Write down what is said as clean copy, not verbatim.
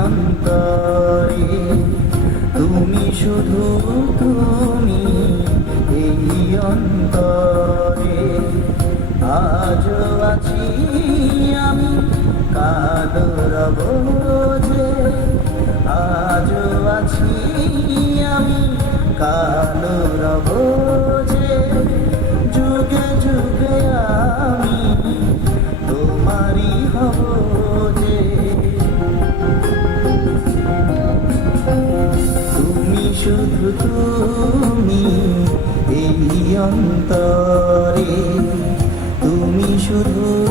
অন্তরে তুমি শুধু তুমি এই অন্তরে আজ আছি আমি কালো রব যে আজ আছি আমি কালো রব যে যুগে যুগে আমি তোমারই হব যে তুমি শুধু তুমি এই অন্তরে তুমি শুধু